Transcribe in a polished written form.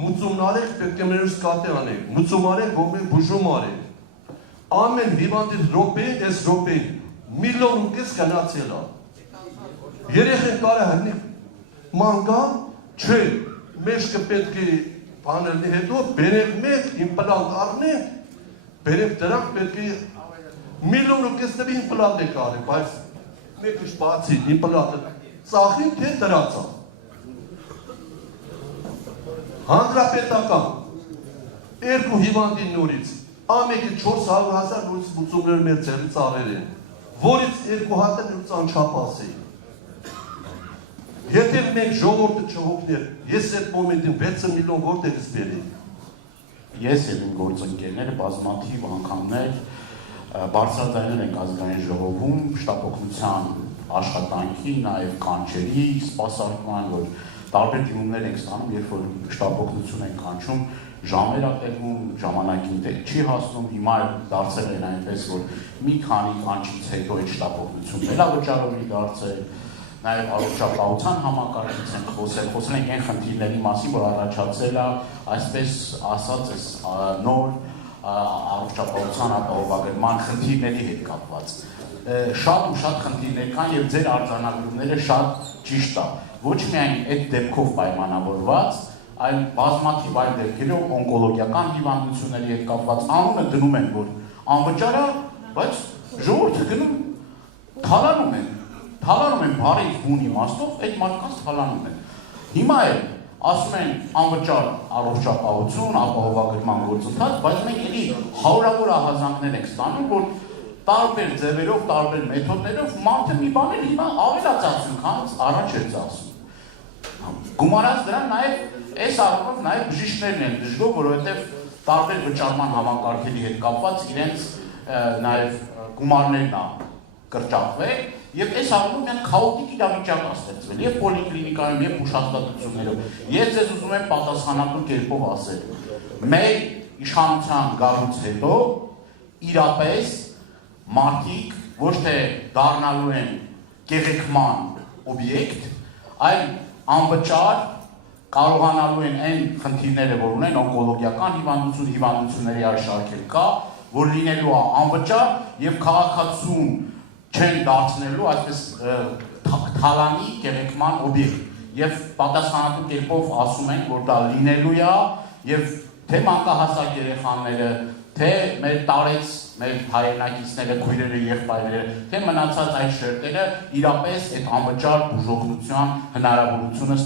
Մուծումն արեք, պետք է մերուս կատե անեք, մուծում արեք, ողմեք բուժում արեք։ Ամեն հիվանդի րոպեին, այս րոպեին, միլիոն ու կես գնացել է։ Երեխեն կարա հնի մանգան, չէ, մեջքը պետք է բաներնի հետո, բերեք մեկ, իմպլանտ առնենք, բերեք դրանք պետք է միլիոն ու կեսների իմպլանտ եք արեք, բայց մեկ ուշ բացի իմպլանտը ծախին, թե դրացա։ Հանրապետական, երկու հիվանդի նորից, ամեկի 400,000 նորից մուծումներ մեր ձերի ծաղեր են, որից 2 հատը նորից անչապաս էին։ Եթե մենք ժողովուրդը չհոգներ, ես այդ մոմենտին 6 միլիոն որտեղ ես բերել։ Ես և իմ գործընկերները բազմաթիվ անգամներ բարձրաձայնել ենք ազգային ժողովում շտապօգնության աշխատանքի, նաև կանչերի, սպասարկման, որ տարբեր դիմումներ ենք ստանում, երբ որ շտապօգնություն ենք կանչում, ժամեր ատելվում, ժամանակին չի հասնում, հիմա դարձել են այնպես, որ մի քանի կանչից հետո այդ շտապօգնություն վերավճարովի դարձել, նաև առողջապահության համակարգից ենք խոսել ենք այն խնդիրների մասին, որ առաջացել է, այսպես ասած, նոր առողջապահության ապահովագրման խնդիրների հետ կապված։ Շատ ու շատ խնդիրներ կան և ձեր արձանագրումները շատ ճիշտ է։ Ոչ միայն այդ դեպքով պայմանավորված, այլ բազմաթիվ այլ դեպքերով օնկոլոգիական հիվանդությունների հետ կապված անունը դնում են, որ անվճար է, բայց ժողովուրդը գնում թալանում են բարի բուն իմաստով, այդ մարդկանց թալանում են։ Հիմա էլ ասում են անվճար առողջապահություն, ապահովագրման գործընթաց, բայց մենք էլի հարյուրավոր ահազանգներ ենք ստանում, որ տարբեր ձևերով, տարբեր մեթոդներով մարդը մի բան էլ հիմա ավելացածում, քան առաջ էր ծախսում։ Գումարած դրան նաև այս առումով նաև բժիշկներն են դժգոհ, որովհետև տարբեր վճարման համակարգերի հետ կապված իրենց նաև գումարներն է կրճատվել, և այս առումով միայն քաոտիկ իրավիճակ է ստեղծվել և պոլիկլինիկայում, և հուշհաստատություններով։ Ես ձեզ ուզում եմ պատասխանատու կերպով ասել, մեր իշխանության գալուց հետո իրապես մարդիկ ոչ թե դառնալու են կեղեքման օբյեկտ, այլ անվճար կարողանալու են այն խնդիրները, որ ունեն օնկոլոգիական հիվանդությունների արշարք կա, որ լինելու է անվճար և քաղաքացուն չեն դարձնելու այսպես թալանի կեղեքման օբյեկտ և պատասխանատու կերպով ասում ենք, որ դա լինելու է և թե մանկահասակ երեխաները, թե մեր տարեց, մեր հայրենակիցները, քույրերը, եղբայրները, թե մնացած այդ շերտերը իրապես այդ անվճար բուժօգնության հնարավորությունը